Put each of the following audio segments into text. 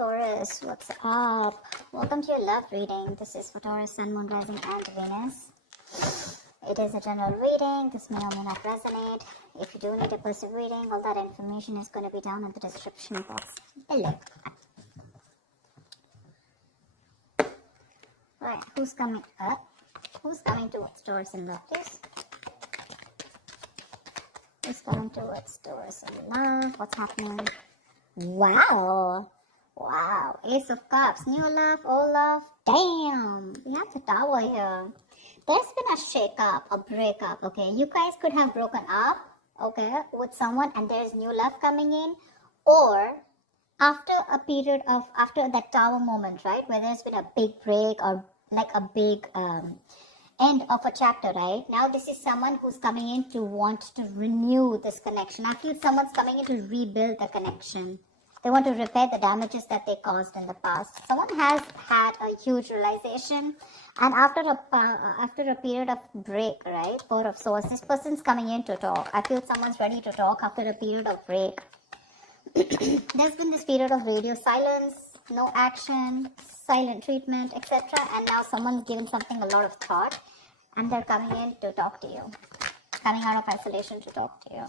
Taurus, what's up? Welcome to your love reading. This is for Taurus, Sun, Moon, Rising, and Venus. It is a general reading. This may or may not resonate. If you do need a personal reading, all that information is going to be down in the description box below. Right, who's coming up? Who's coming towards Taurus in love, please? Who's coming towards Taurus in love? What's happening? Wow. Wow. Ace of Cups. New love, old love. Damn. We have the Tower here. There's been a shake-up, a breakup, okay? You guys could have broken up, okay, with someone and there's new love coming in. Or after a period of, after that Tower moment, right, where there's been a big break or like a big end of a chapter, right? Now this is someone who's coming in to want to renew this connection. I feel someone's coming in to rebuild the connection. They want to repair the damages that they caused in the past. Someone has had a huge realization, and after a period of break, right, Four of Swords, this person's coming in to talk. I feel someone's ready to talk after a period of break. There's been this period of radio silence, no action, silent treatment, etc. And now someone's given something a lot of thought, and they're coming in to talk to you. Coming out of isolation to talk to you.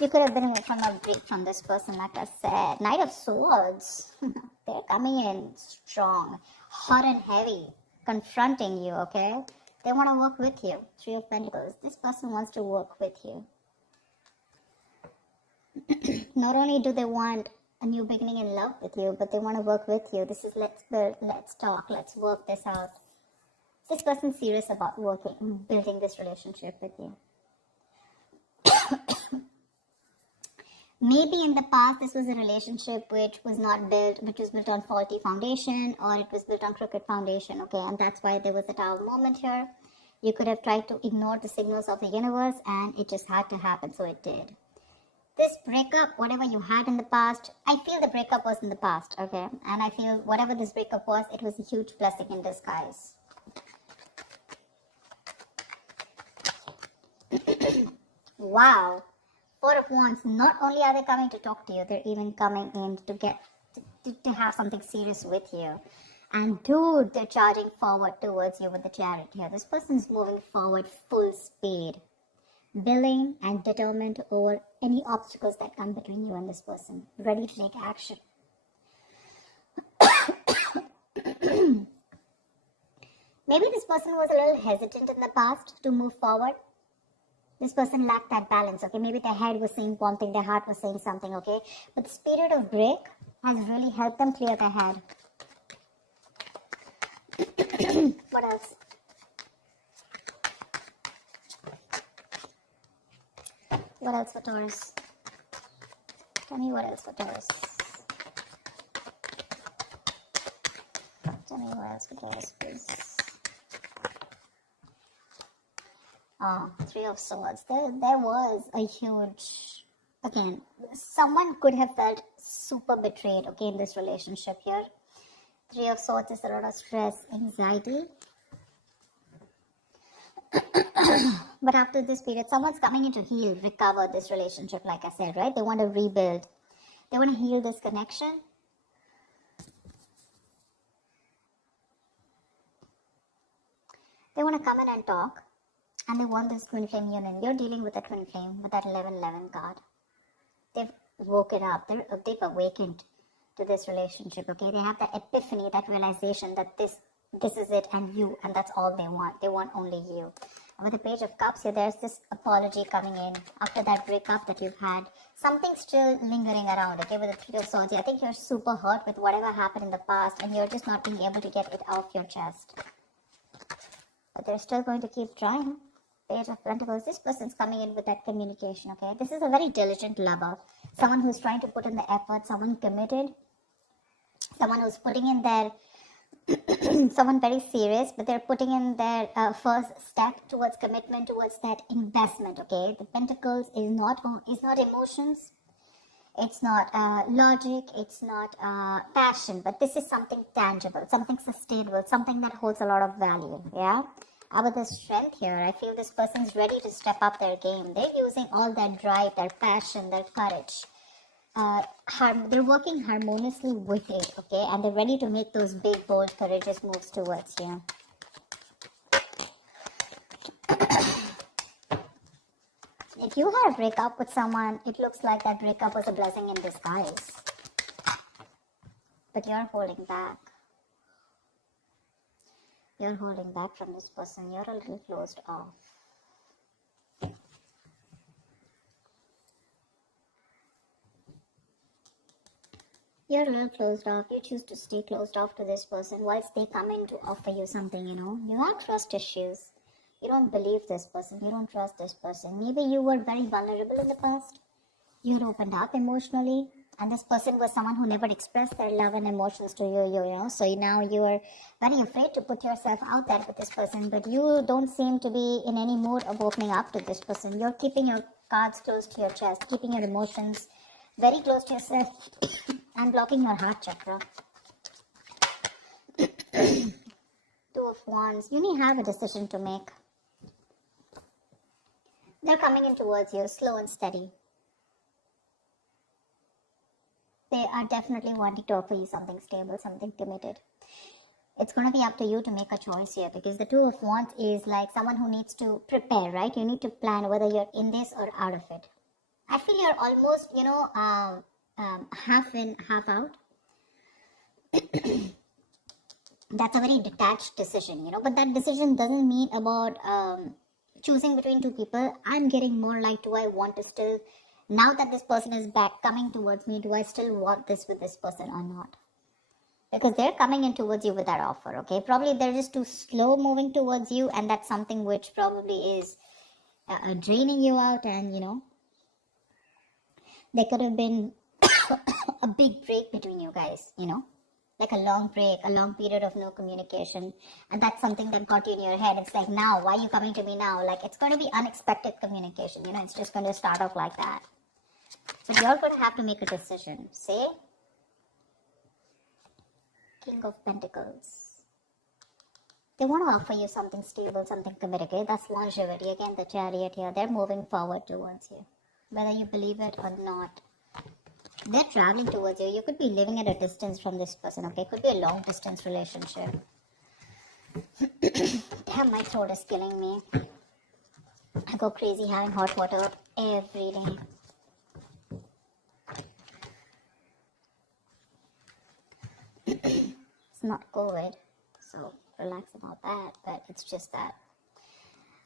You could have been from a break from this person, like I said. Knight of Swords. They're coming in strong, hot and heavy, confronting you, okay? They want to work with you. Three of Pentacles. This person wants to work with you. Not only do they want a new beginning in love with you, but they want to work with you. This is let's build, let's talk, let's work this out. This person's serious about building this relationship with you. Maybe in the past this was a relationship which was not built, which was built on faulty foundation, or it was built on crooked foundation, okay? And that's why there was a Tower moment here. You could have tried to ignore the signals of the universe, and it just had to happen, so it did. This breakup, whatever you had in the past, I feel the breakup was in the past, okay? And I feel whatever this breakup was, it was a huge blessing in disguise. Wow. Four of Wands, not only are they coming to talk to you, they're even coming in to get to have something serious with you. And dude, they're charging forward towards you with the Chariot here. This person's moving forward full speed, willing and determined over any obstacles that come between you and this person, ready to take action. Maybe this person was a little hesitant in the past to move forward. This person lacked that balance, okay? Maybe their head was saying one thing, their heart was saying something, okay? But this period of break has really helped them clear their head. What else? What else for Taurus? Tell me what else for Taurus. Tell me what else for Taurus, please. Three of Swords. There was a huge, again, someone could have felt super betrayed, okay, in this relationship here. Three of Swords is a lot of stress, anxiety. But after this period, someone's coming in to heal, recover this relationship, like I said, right? They want to rebuild. They want to heal this connection. They want to come in and talk. And they want this twin flame union. You're dealing with a twin flame with that 11-11 card. They've woken up. They've awakened to this relationship, okay? They have that epiphany, that realization that this is it and you, and that's all they want. They want only you. And with the Page of Cups here, there's this apology coming in after that breakup that you've had. Something's still lingering around, okay? With the Three of Swords, I think you're super hurt with whatever happened in the past, and you're just not being able to get it off your chest. But they're still going to keep trying. Page of Pentacles, this person's coming in with that communication, okay? This is a very diligent lover. Someone who's trying to put in the effort, someone committed, someone who's putting in their, someone very serious, but they're putting in their first step towards commitment, towards that investment, okay? The Pentacles is not emotions, it's not logic, it's not passion, but this is something tangible, something sustainable, something that holds a lot of value, yeah? With the Strength here, I feel this person's ready to step up their game. They're using all that drive, their passion, their courage they're working harmoniously with it, okay? And they're ready to make those big, bold, courageous moves towards you. If you had a breakup with someone, it looks like that breakup was a blessing in disguise. But you're holding back. You're holding back from this person. You're a little closed off. You're a little closed off. You choose to stay closed off to this person whilst they come in to offer you something, you know. You have trust issues. You don't believe this person. You don't trust this person. Maybe you were very vulnerable in the past. You opened up emotionally. And this person was someone who never expressed their love and emotions to you, you know. So now you are very afraid to put yourself out there with this person. But you don't seem to be in any mood of opening up to this person. You're keeping your cards close to your chest. Keeping your emotions very close to yourself. And blocking your heart chakra. Two of Wands. You may have a decision to make. They're coming in towards you, slow and steady. They are definitely wanting to offer you something stable, something committed. It's going to be up to you to make a choice here, because the Two of Wands is like someone who needs to prepare, right? You need to plan whether you're in this or out of it. I feel you're almost, you know, half in, half out. That's a very detached decision, you know, but that decision doesn't mean about choosing between two people. I'm getting more like, do I want to still, now that this person is back coming towards me, do I still want this with this person or not? Because they're coming in towards you with that offer, okay? Probably they're just too slow moving towards you, and that's something which probably is draining you out. And, you know, there could have been a big break between you guys, you know, like a long break, a long period of no communication. And that's something that got you in your head. It's like, now, why are you coming to me now? Like, it's going to be unexpected communication, you know, it's just going to start off like that. But you're going to have to make a decision. Say, King of Pentacles. They want to offer you something stable, something committed. Okay? That's longevity. Again, the Chariot here. They're moving forward towards you, whether you believe it or not. They're traveling towards you. You could be living at a distance from this person, okay? It could be a long distance relationship. Damn, my throat is killing me. I go crazy having hot water every day. It's not COVID, so relax about that, but it's just that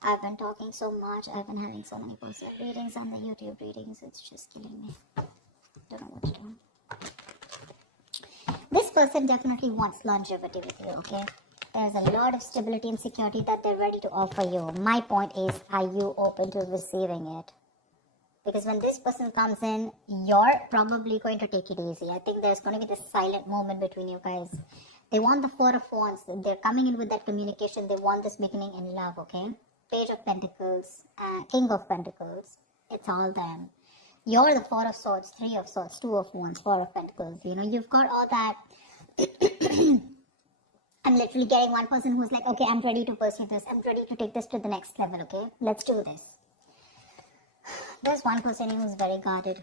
I've been talking so much. I've been having so many personal readings and the YouTube readings. It's just killing me. Don't know what to do. This person definitely wants longevity with you, okay? There's a lot of stability and security that they're ready to offer you. My point is, are you open to receiving it? Because when this person comes in, you're probably going to take it easy. I think there's going to be this silent moment between you guys. They want the Four of Wands. They're coming in with that communication. They want this beginning in love, okay? Page of Pentacles, King of Pentacles. It's all them. You're the Four of Swords, Three of Swords, Two of Wands, Four of Pentacles. You know, you've got all that. I'm literally getting one person who's like, okay, I'm ready to pursue this. I'm ready to take this to the next level, okay? Let's do this. There's one person who's very guarded.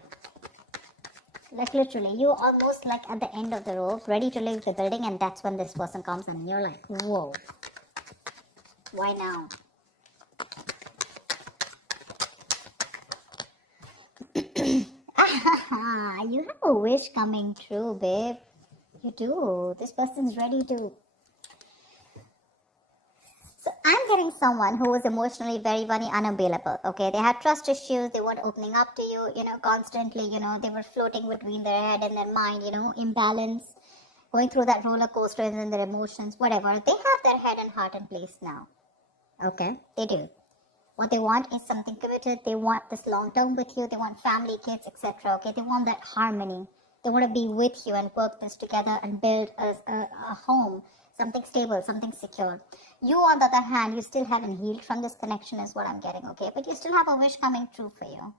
Like literally, you're almost like at the end of the rope, ready to leave the building, and that's when this person comes in and you're like, whoa. Why now? You have a wish coming true, babe. You do. This person's ready to. So I'm getting someone who was emotionally very, very unavailable, okay? They had trust issues. They weren't opening up to you, you know, constantly, you know. They were floating between their head and their mind, you know, imbalance, going through that roller coaster and their emotions, whatever. They have their head and heart in place now, okay? They do. What they want is something committed. They want this long term with you. They want family, kids, etc. Okay, they want that harmony. They want to be with you and work this together and build a home, something stable, something secure. You, on the other hand, you still haven't healed from this connection is what I'm getting, okay? But you still have a wish coming true for you.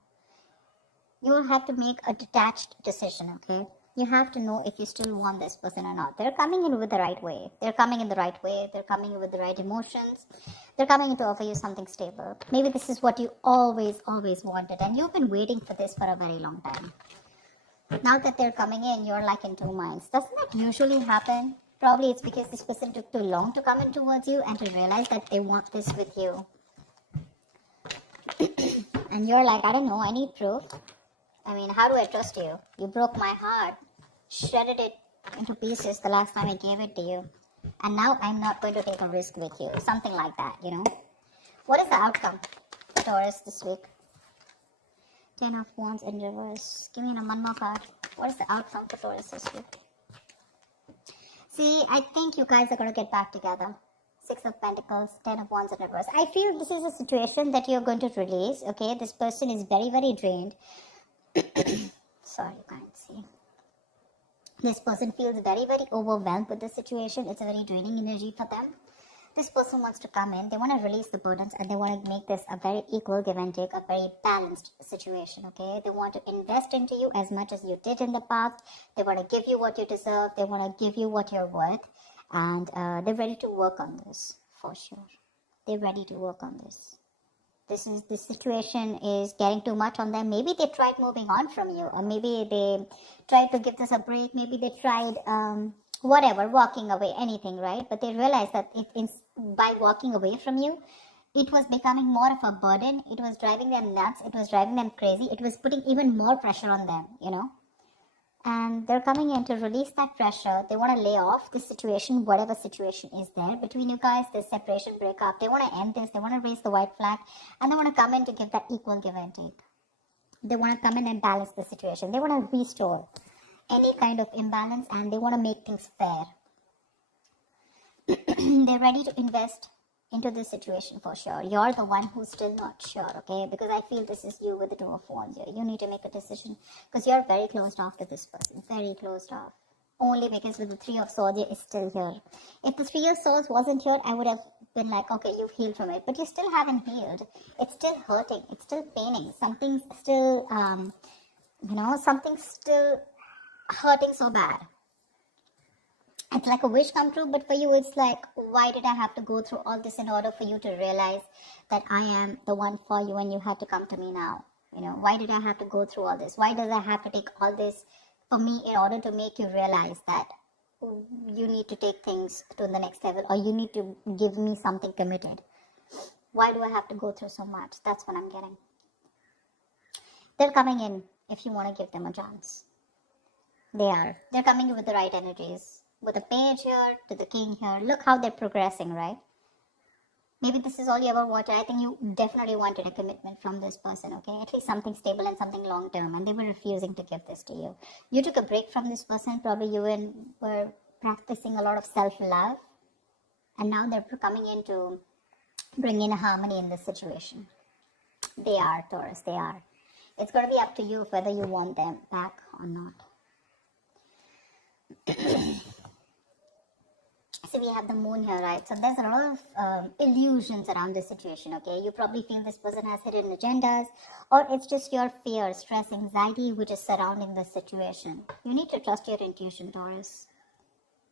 You will have to make a detached decision, okay? You have to know if you still want this person or not. They're coming in with the right way. They're coming in the right way. They're coming in with the right emotions. They're coming in to offer you something stable. Maybe this is what you always wanted, and you've been waiting for this for a very long time. Now that they're coming in, you're like in two minds. Doesn't that usually happen? Probably it's because this person took too long to come in towards you and to realize that they want this with you. And you're like, I don't know, I need proof. I mean, how do I trust you? You broke my heart, shredded it into pieces the last time I gave it to you. And now I'm not going to take a risk with you. Something like that, you know. What is the outcome, Taurus, this week? 10 of Wands in reverse. Give me one more card. What is the outcome for Taurus this week? See, I think you guys are going to get back together. 6 of Pentacles, 10 of Wands in reverse. I feel this is a situation that you're going to release, okay? This person is very, very drained. Sorry, you can't see. This person feels very, very overwhelmed with the situation. It's a very draining energy for them. This person wants to come in. They want to release the burdens and they want to make this a very equal give and take, a very balanced situation, okay? They want to invest into you as much as you did in the past. They want to give you what you deserve. They want to give you what you're worth. And they're ready to work on this, for sure. They're ready to work on this. This situation is getting too much on them. Maybe they tried moving on from you, or maybe they tried to give this a break. Maybe they tried whatever, walking away, anything, right? But they realized that by walking away from you, it was becoming more of a burden. It was driving them nuts. It was driving them crazy. It was putting even more pressure on them, you know. And they're coming in to release that pressure. They want to lay off this situation, whatever situation is there between you guys, this separation, breakup. They want to end this. They want to raise the white flag. And they want to come in to give that equal give and take. They want to come in and balance the situation. They want to restore any kind of imbalance and they want to make things fair. They're ready to invest into this situation for sure. You're the one who's still not sure, okay? Because I feel this is you with the 2 of Wands here. You need to make a decision because you're very closed off to this person. Very closed off. Only because with the 3 of Swords is still here. If the 3 of Swords wasn't here, I would have been like, okay, you've healed from it. But you still haven't healed. It's still hurting. It's still paining. Something's still, something's still hurting so bad. It's like a wish come true, but for you it's like, why did I have to go through all this in order for you to realize that I am the one for you and you have to come to me now? You know, why did I have to go through all this? Why does I have to take all this for me in order to make you realize that you need to take things to the next level or you need to give me something committed? Why do I have to go through so much? That's what I'm getting. They're coming in if you want to give them a chance. They're coming in with the right energies. With the page here to the king here. Look how they're progressing, right? Maybe this is all you ever wanted. I think you definitely wanted a commitment from this person, okay? At least something stable and something long term. And they were refusing to give this to you. You took a break from this person. Probably you were practicing a lot of self-love. And now they're coming in to bring in a harmony in this situation. They are, Taurus, they are. It's going to be up to you whether you want them back or not. So we have the moon here, right? So there's a lot of illusions around this situation, okay? You probably feel this person has hidden agendas, or it's just your fear, stress, anxiety, which is surrounding this situation. You need to trust your intuition, Taurus.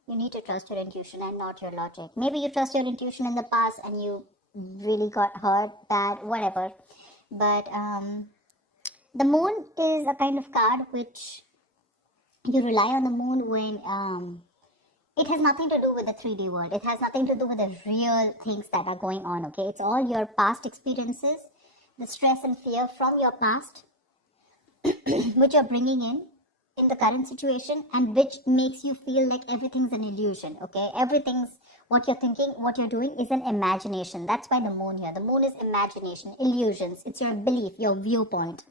You need to trust your intuition and not your logic. Maybe you trust your intuition in the past and you really got hurt, bad, whatever. But the moon is a kind of card which you rely on the moon when it has nothing to do with the 3D world. It has nothing to do with the real things that are going on, okay? It's all your past experiences, the stress and fear from your past, which you're bringing in the current situation, and which makes you feel like everything's an illusion, okay? Everything's, what you're thinking, what you're doing is an imagination. That's why the moon here. The moon is imagination, illusions. It's your belief, your viewpoint.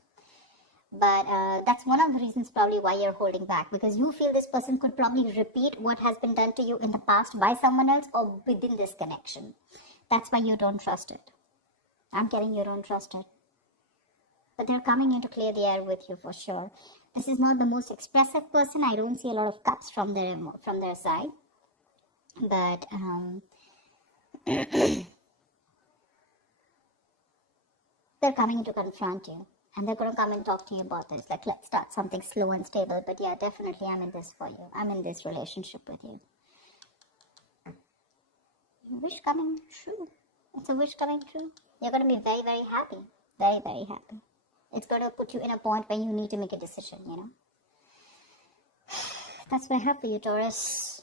But that's one of the reasons probably why you're holding back, because you feel this person could probably repeat what has been done to you in the past by someone else or within this connection. That's why you don't trust it. I'm getting you don't trust it. But they're coming in to clear the air with you for sure. This is not the most expressive person. I don't see a lot of cups from their side. But they're coming to confront you. And they're going to come and talk to you about this. Like, let's start something slow and stable. But yeah, definitely I'm in this for you. I'm in this relationship with you. Wish coming true. It's a wish coming true. You're going to be very, very happy. Very, very happy. It's going to put you in a point where you need to make a decision, you know. That's what I have for you, Taurus.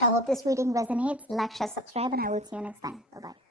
I hope this reading resonates. Like, share, subscribe, and I will see you next time. Bye-bye.